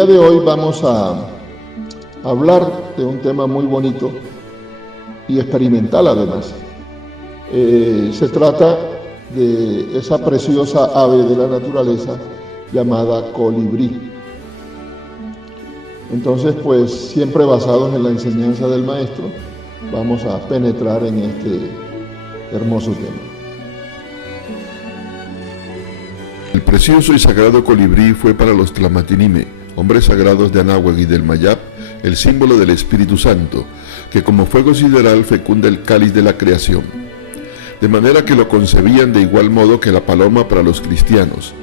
día de hoy vamos a hablar de un tema muy bonito y experimental además. Se trata de esa preciosa ave de la naturaleza llamada colibrí. Entonces, pues siempre basados en la enseñanza del maestro, vamos a penetrar en este hermoso tema. El precioso y sagrado colibrí fue para los Tlamatinime, hombres sagrados de Anáhuac y del Mayab, el símbolo del Espíritu Santo, que como fuego sideral fecunda el cáliz de la creación, de manera que lo concebían de igual modo que la paloma para los cristianos,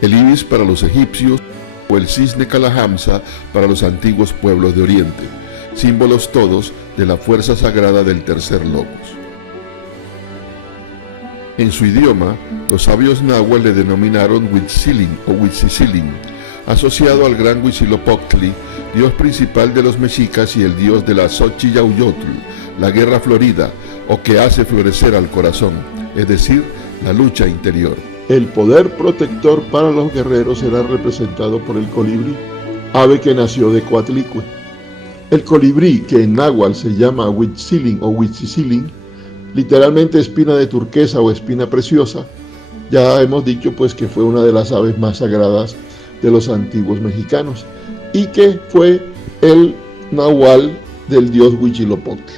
el ibis para los egipcios o el cisne Kalahamsa para los antiguos pueblos de Oriente, símbolos todos de la fuerza sagrada del tercer logos. En su idioma, los sabios náhuatl le denominaron Huitzilin o Huitzicilin, asociado al gran Huitzilopochtli, dios principal de los mexicas y el dios de la Xochiyauyotl, la guerra florida, o que hace florecer al corazón, es decir, la lucha interior. El poder protector para los guerreros será representado por el colibrí, ave que nació de Coatlicue. El colibrí, que en náhuatl se llama Huitzilin o Huitzicilin, literalmente espina de turquesa o espina preciosa, ya hemos dicho pues que fue una de las aves más sagradas de los antiguos mexicanos y que fue el nahual del dios Huitzilopochtli,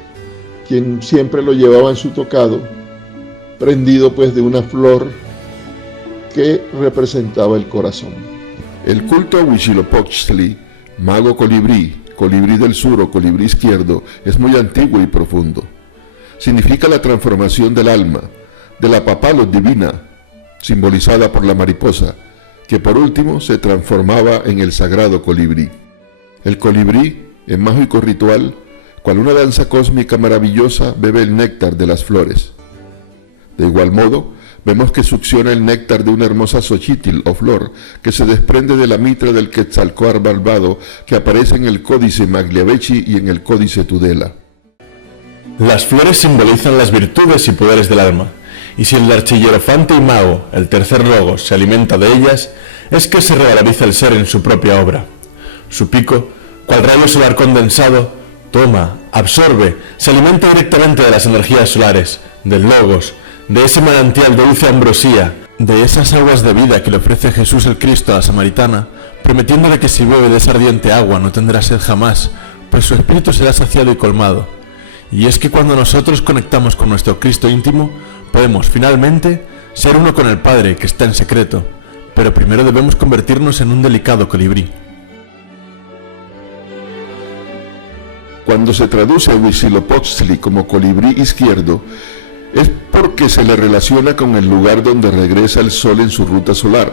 quien siempre lo llevaba en su tocado, prendido pues de una flor que representaba el corazón. El culto a Huitzilopochtli, mago colibrí, colibrí del sur o colibrí izquierdo, es muy antiguo y profundo. Significa la transformación del alma, de la papalo divina, simbolizada por la mariposa, que por último se transformaba en el sagrado colibrí. El colibrí, en mágico ritual, cual una danza cósmica maravillosa, bebe el néctar de las flores. De igual modo, vemos que succiona el néctar de una hermosa xochitl o flor que se desprende de la mitra del Quetzalcóatl malvado que aparece en el Códice Magliabechi y en el Códice Tudela. Las flores simbolizan las virtudes y poderes del alma, y si el archillerofante y mago, el tercer logos, se alimenta de ellas, es que se revaloriza el ser en su propia obra. Su pico, cual rayo solar condensado, toma, absorbe, se alimenta directamente de las energías solares, del logos, de ese manantial de dulce ambrosía, de esas aguas de vida que le ofrece Jesús el Cristo a la samaritana, prometiéndole que si bebe de esa ardiente agua no tendrá sed jamás, pues su espíritu será saciado y colmado. Y es que cuando nosotros conectamos con nuestro Cristo íntimo, podemos finalmente ser uno con el Padre que está en secreto, pero primero debemos convertirnos en un delicado colibrí. Cuando se traduce a Huitzilopochtli como colibrí izquierdo, es porque se le relaciona con el lugar donde regresa el sol en su ruta solar,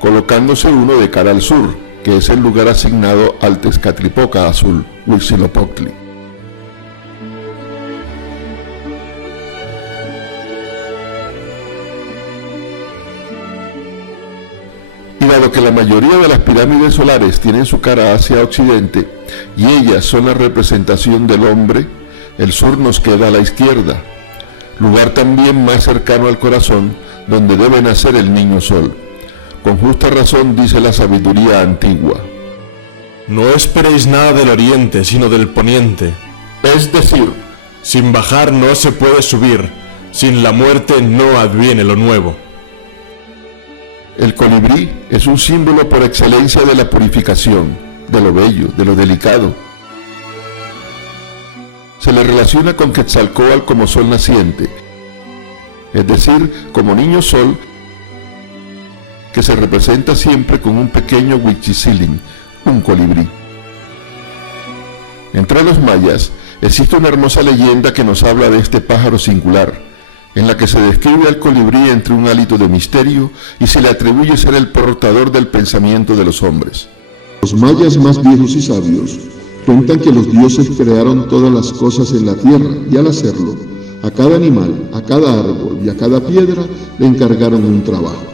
colocándose uno de cara al sur, que es el lugar asignado al Tezcatlipoca azul, Huitzilopochtli. Y dado que la mayoría de las pirámides solares tienen su cara hacia occidente y ellas son la representación del hombre, el sur nos queda a la izquierda, lugar también más cercano al corazón donde debe nacer el niño sol. Con justa razón dice la sabiduría antigua: no esperéis nada del oriente sino del poniente, es decir, sin bajar no se puede subir, sin la muerte no adviene lo nuevo. El colibrí es un símbolo por excelencia de la purificación, de lo bello, de lo delicado. Se le relaciona con Quetzalcóatl como sol naciente, es decir, como niño sol, que se representa siempre con un pequeño Huitzicilin, un colibrí. Entre los mayas existe una hermosa leyenda que nos habla de este pájaro singular, en la que se describe al colibrí entre un hálito de misterio y se le atribuye ser el portador del pensamiento de los hombres. Los mayas más viejos y sabios cuentan que los dioses crearon todas las cosas en la tierra y al hacerlo, a cada animal, a cada árbol y a cada piedra le encargaron un trabajo.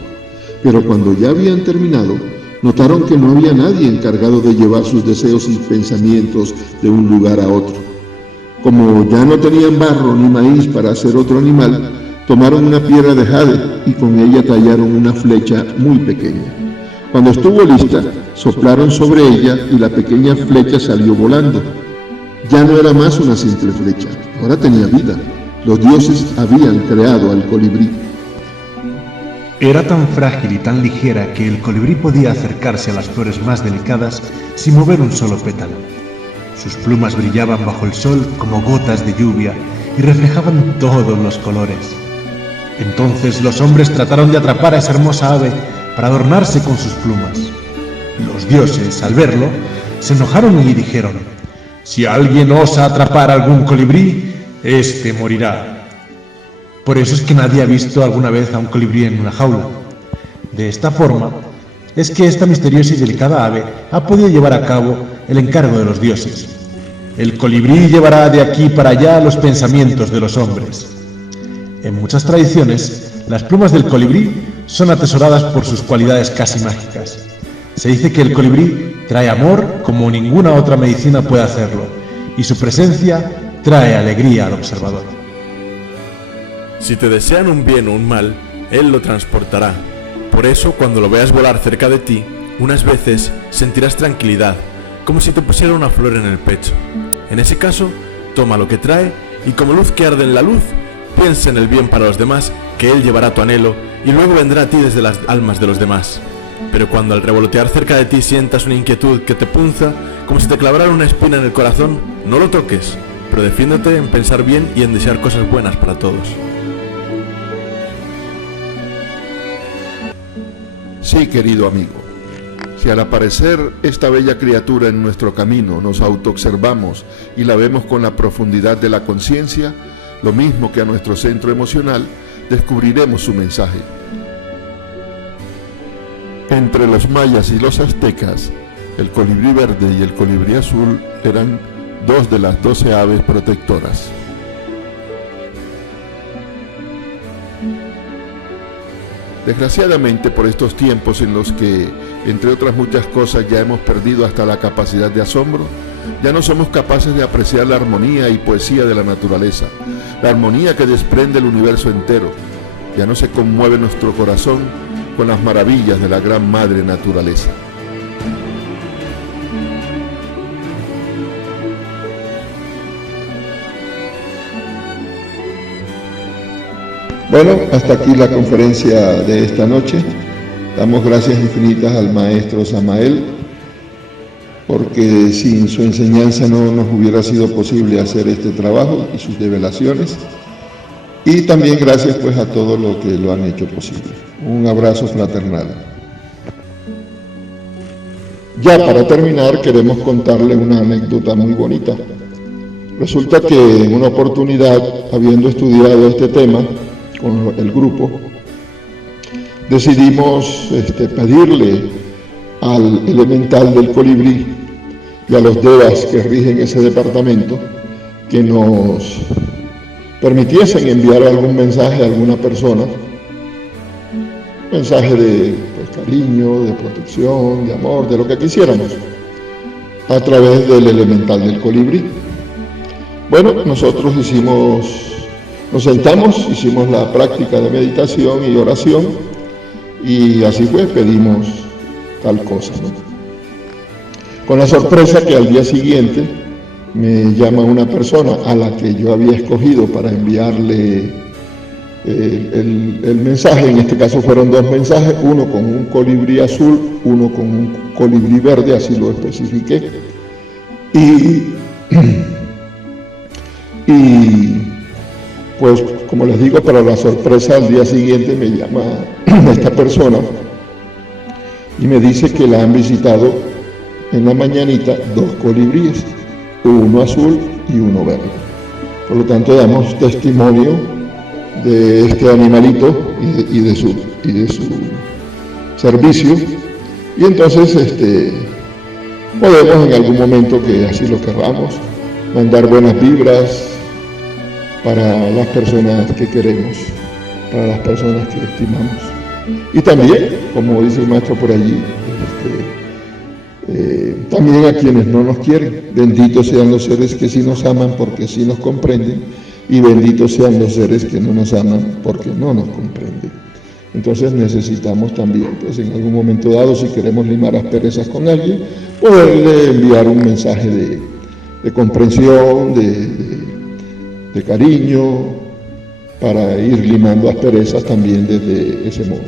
Pero cuando ya habían terminado, notaron que no había nadie encargado de llevar sus deseos y pensamientos de un lugar a otro. Como ya no tenían barro ni maíz para hacer otro animal, tomaron una piedra de jade y con ella tallaron una flecha muy pequeña. Cuando estuvo lista, soplaron sobre ella y la pequeña flecha salió volando. Ya no era más una simple flecha, ahora tenía vida. Los dioses habían creado al colibrí. Era tan frágil y tan ligera que el colibrí podía acercarse a las flores más delicadas sin mover un solo pétalo. Sus plumas brillaban bajo el sol como gotas de lluvia y reflejaban todos los colores. Entonces los hombres trataron de atrapar a esa hermosa ave para adornarse con sus plumas. Los dioses, al verlo, se enojaron y dijeron: «Si alguien osa atrapar a algún colibrí, éste morirá». Por eso es que nadie ha visto alguna vez a un colibrí en una jaula. De esta forma, es que esta misteriosa y delicada ave ha podido llevar a cabo el encargo de los dioses. El colibrí llevará de aquí para allá los pensamientos de los hombres. En muchas tradiciones, las plumas del colibrí son atesoradas por sus cualidades casi mágicas. Se dice que el colibrí trae amor como ninguna otra medicina puede hacerlo, y su presencia trae alegría al observador. Si te desean un bien o un mal, él lo transportará. Por eso, cuando lo veas volar cerca de ti, unas veces sentirás tranquilidad, como si te pusiera una flor en el pecho. En ese caso, toma lo que trae y como luz que arde en la luz, piensa en el bien para los demás, que él llevará tu anhelo y luego vendrá a ti desde las almas de los demás. Pero cuando al revolotear cerca de ti sientas una inquietud que te punza, como si te clavara una espina en el corazón, no lo toques, pero defiéndete en pensar bien y en desear cosas buenas para todos. Sí, querido amigo, si al aparecer esta bella criatura en nuestro camino nos autoobservamos y la vemos con la profundidad de la conciencia, lo mismo que a nuestro centro emocional, descubriremos su mensaje. Entre los mayas y los aztecas, el colibrí verde y el colibrí azul eran dos de las 12 aves protectoras. Desgraciadamente, por estos tiempos en los que, entre otras muchas cosas, ya hemos perdido hasta la capacidad de asombro, ya no somos capaces de apreciar la armonía y poesía de la naturaleza, la armonía que desprende el universo entero. Ya no se conmueve nuestro corazón con las maravillas de la gran madre naturaleza. Bueno, hasta aquí la conferencia de esta noche. Damos gracias infinitas al maestro Samael, porque sin su enseñanza no nos hubiera sido posible hacer este trabajo y sus develaciones. Y también gracias pues a todos los que lo han hecho posible. Un abrazo fraternal. Ya para terminar queremos contarle una anécdota muy bonita. Resulta que en una oportunidad, habiendo estudiado este tema con el grupo, decidimos pedirle al elemental del colibrí y a los devas que rigen ese departamento que nos permitiesen enviar algún mensaje a alguna persona, mensaje de cariño, de protección, de amor, de lo que quisiéramos, a través del elemental del colibrí. Bueno, nosotros nos sentamos, hicimos la práctica de meditación y oración, y así fue, pedimos tal cosa, ¿no? Con la sorpresa que al día siguiente me llama una persona a la que yo había escogido para enviarle el mensaje. En este caso fueron dos mensajes, uno con un colibrí azul, uno con un colibrí verde, así lo especifiqué. Y pues, como les digo, para la sorpresa, al día siguiente me llama esta persona y me dice que la han visitado en la mañanita dos colibríes, uno azul y uno verde. Por lo tanto, damos testimonio de este animalito y de su servicio, y entonces podemos en algún momento, que así lo querramos, mandar buenas vibras para las personas que queremos, para las personas que estimamos. Y también, como dice el maestro por allí, también a quienes no nos quieren. Benditos sean los seres que sí nos aman porque sí nos comprenden, y benditos sean los seres que no nos aman porque no nos comprenden. Entonces necesitamos también, pues en algún momento dado, si queremos limar asperezas con alguien, poderle enviar un mensaje de comprensión, de cariño, para ir limando asperezas también desde ese modo.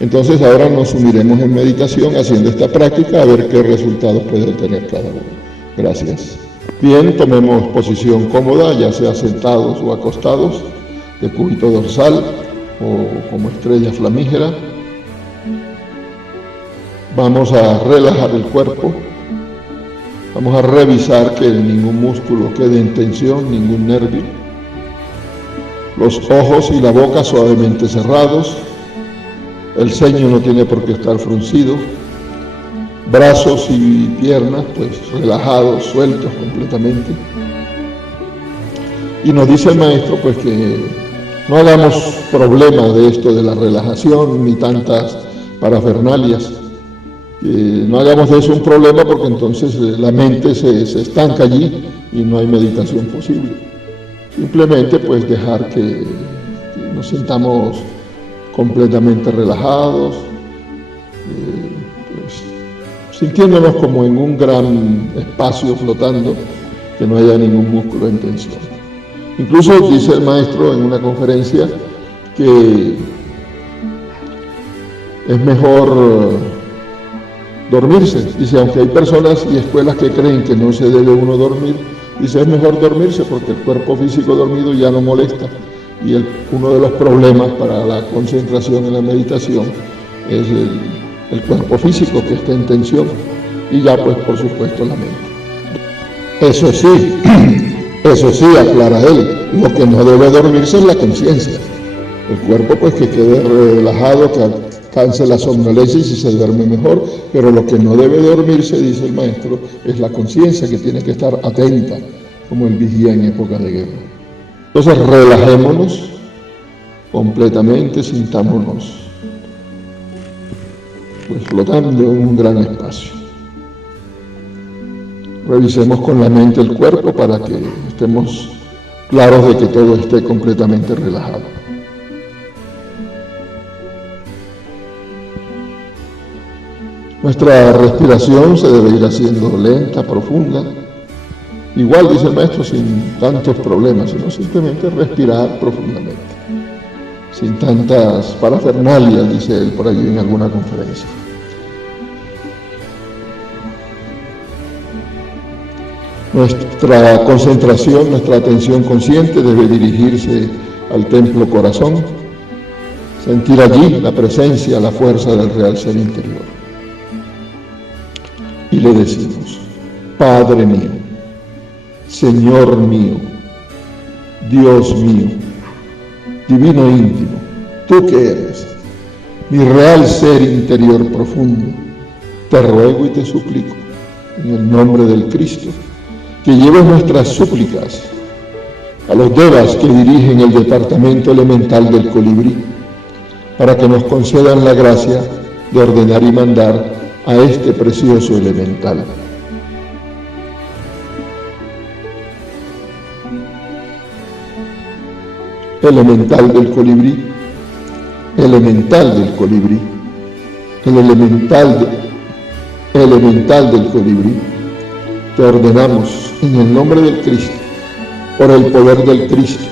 Entonces ahora nos sumiremos en meditación haciendo esta práctica a ver qué resultados puede tener cada uno. Gracias. Bien, tomemos posición cómoda, ya sea sentados o acostados, de cúbito dorsal o como estrella flamígera. Vamos a relajar el cuerpo. Vamos a revisar que ningún músculo quede en tensión, ningún nervio. Los ojos y la boca suavemente cerrados. El ceño no tiene por qué estar fruncido. Brazos y piernas pues relajados, sueltos completamente. Y nos dice el maestro pues que no hagamos problema de esto de la relajación ni tantas parafernalias. No hagamos de eso un problema porque entonces la mente se estanca allí y no hay meditación posible. Simplemente pues dejar que nos sintamos completamente relajados, pues, sintiéndonos como en un gran espacio flotando, que no haya ningún músculo en tensión. Incluso dice el maestro en una conferencia que es mejor dormirse. Dice, aunque hay personas y escuelas que creen que no se debe uno dormir, dice, es mejor dormirse porque el cuerpo físico dormido ya no molesta. Y uno de los problemas para la concentración en la meditación es el cuerpo físico que está en tensión y ya pues por supuesto la mente. Eso sí, aclara él, lo que no debe dormirse es la conciencia. El cuerpo pues que quede relajado, que alcance la somnolencia y si se duerme mejor, pero lo que no debe dormirse, dice el maestro, es la conciencia que tiene que estar atenta, como el vigía en época de guerra. Entonces relajémonos completamente, sintámonos pues flotando en un gran espacio. Revisemos con la mente el cuerpo para que estemos claros de que todo esté completamente relajado. Nuestra respiración se debe ir haciendo lenta, profunda. Igual, dice el maestro, sin tantos problemas, sino simplemente respirar profundamente, sin tantas parafernalias, dice él por allí en alguna conferencia. Nuestra concentración, nuestra atención consciente debe dirigirse al templo corazón, sentir allí la presencia, la fuerza del real ser interior. Y le decimos, Padre mío, Señor mío, Dios mío, Divino íntimo, tú que eres, mi real ser interior profundo, te ruego y te suplico, en el nombre del Cristo, que lleves nuestras súplicas a los devas que dirigen el departamento elemental del colibrí, para que nos concedan la gracia de ordenar y mandar a este precioso elemental. Elemental del colibrí, elemental del colibrí, el elemental del colibrí, te ordenamos en el nombre del Cristo, por el poder del Cristo,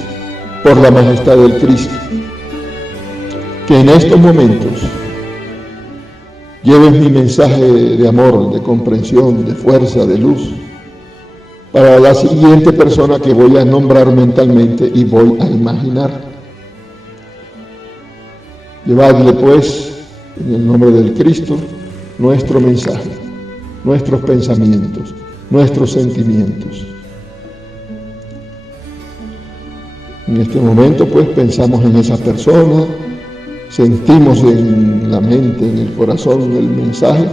por la majestad del Cristo, que en estos momentos lleves mi mensaje de amor, de comprensión, de fuerza, de luz, para la siguiente persona que voy a nombrar mentalmente y voy a imaginar. Llevadle pues, en el nombre del Cristo, nuestro mensaje, nuestros pensamientos, nuestros sentimientos. En este momento pues pensamos en esa persona, sentimos en la mente, en el corazón el mensaje,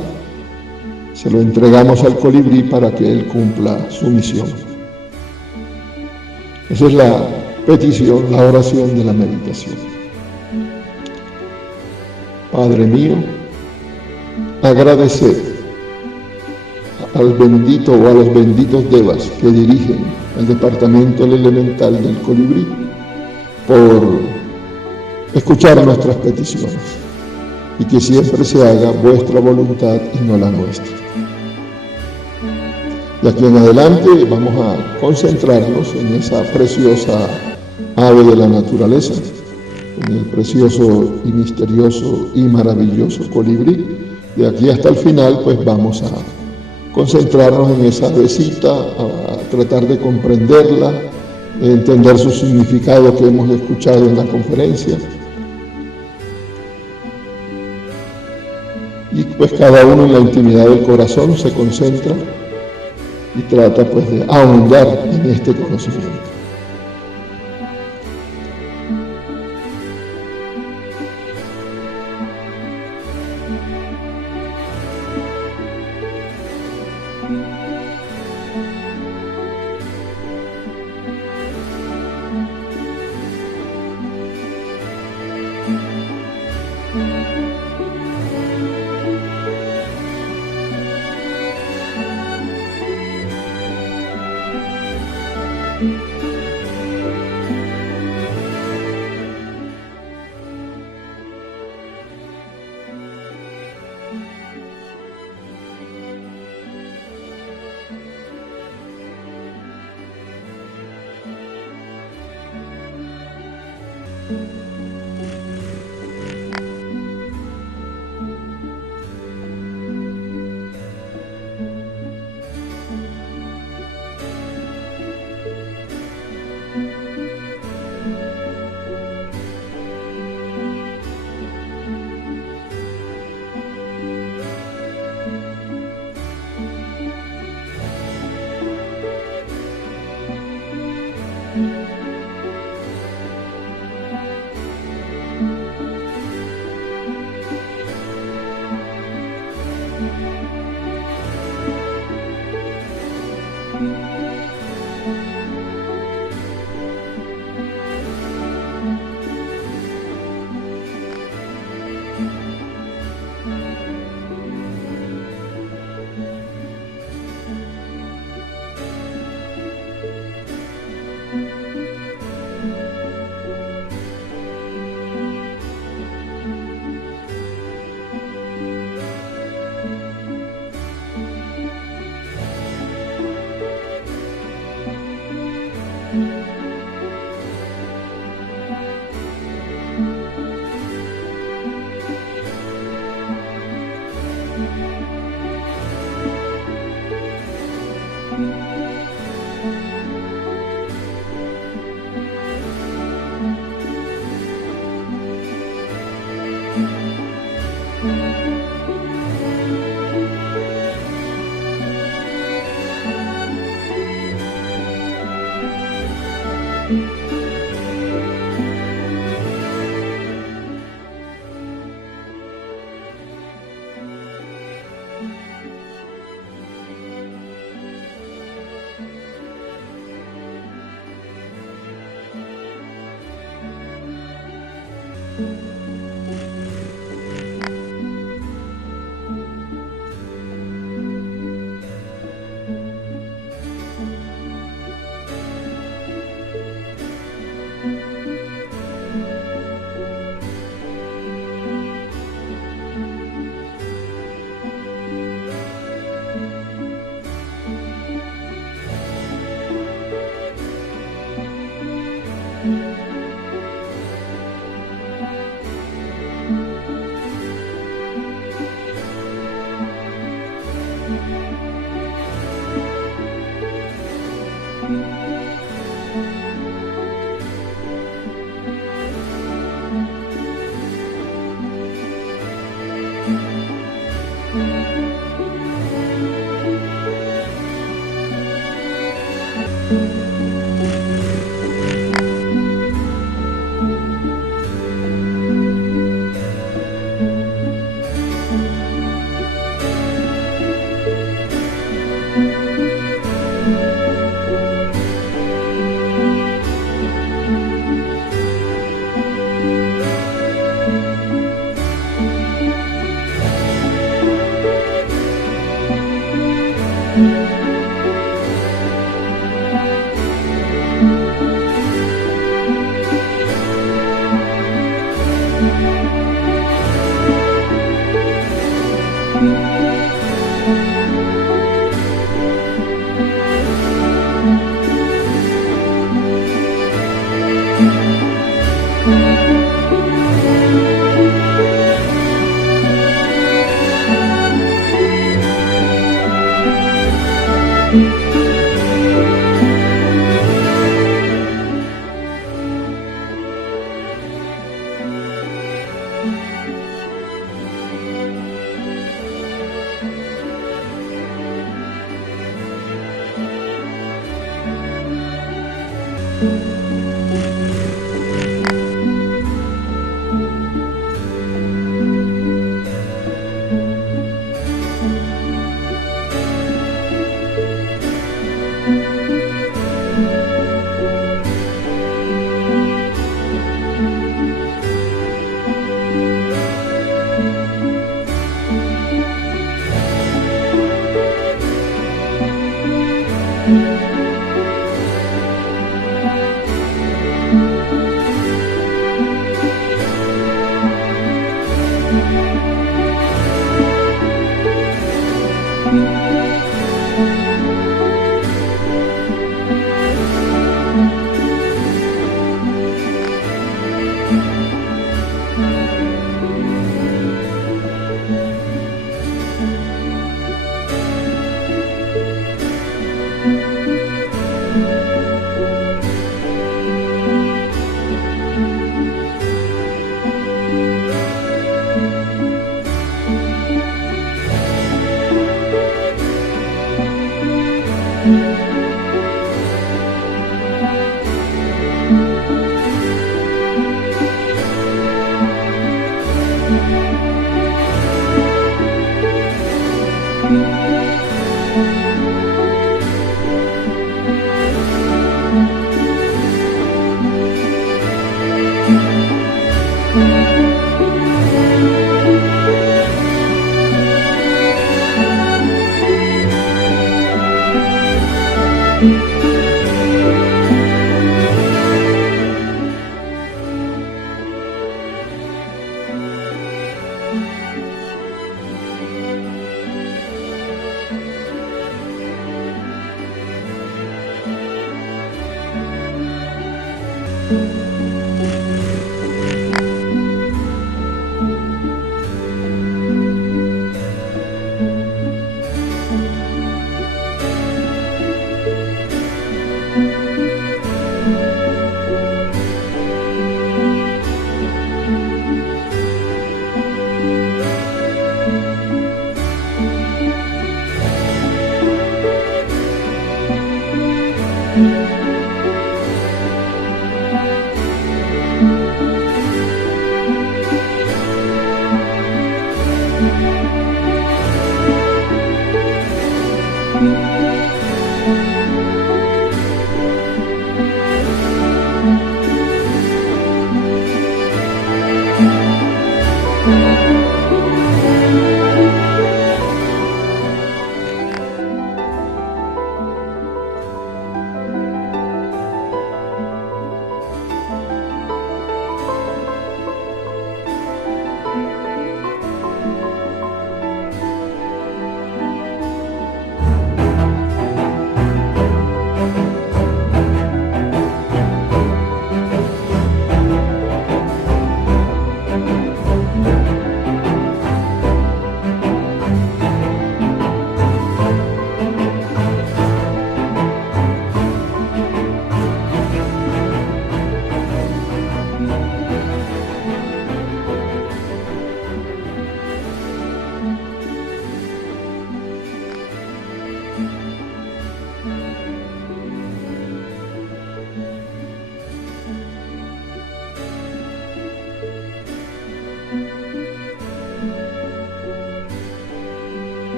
se lo entregamos al colibrí para que él cumpla su misión. Esa es la petición, la oración de la meditación. Padre mío, agradecer al bendito o a los benditos devas que dirigen el departamento elemental del colibrí por escuchar nuestras peticiones y que siempre se haga vuestra voluntad y no la nuestra. De aquí en adelante vamos a concentrarnos en esa preciosa ave de la naturaleza, en el precioso y misterioso y maravilloso colibrí. De aquí hasta el final, pues vamos a concentrarnos en esa avecita, a tratar de comprenderla, entender su significado que hemos escuchado en la conferencia. Y pues cada uno en la intimidad del corazón se concentra y trata pues de ahondar en este conocimiento.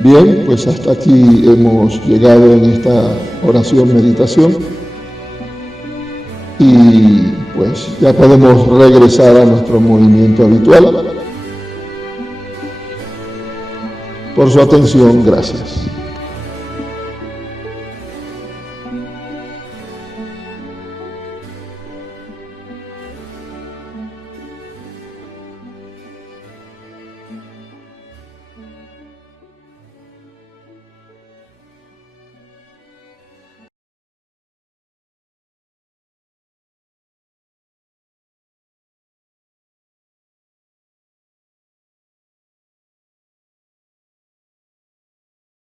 Bien, pues hasta aquí hemos llegado en esta oración meditación y pues ya podemos regresar a nuestro movimiento habitual. Por su atención, gracias.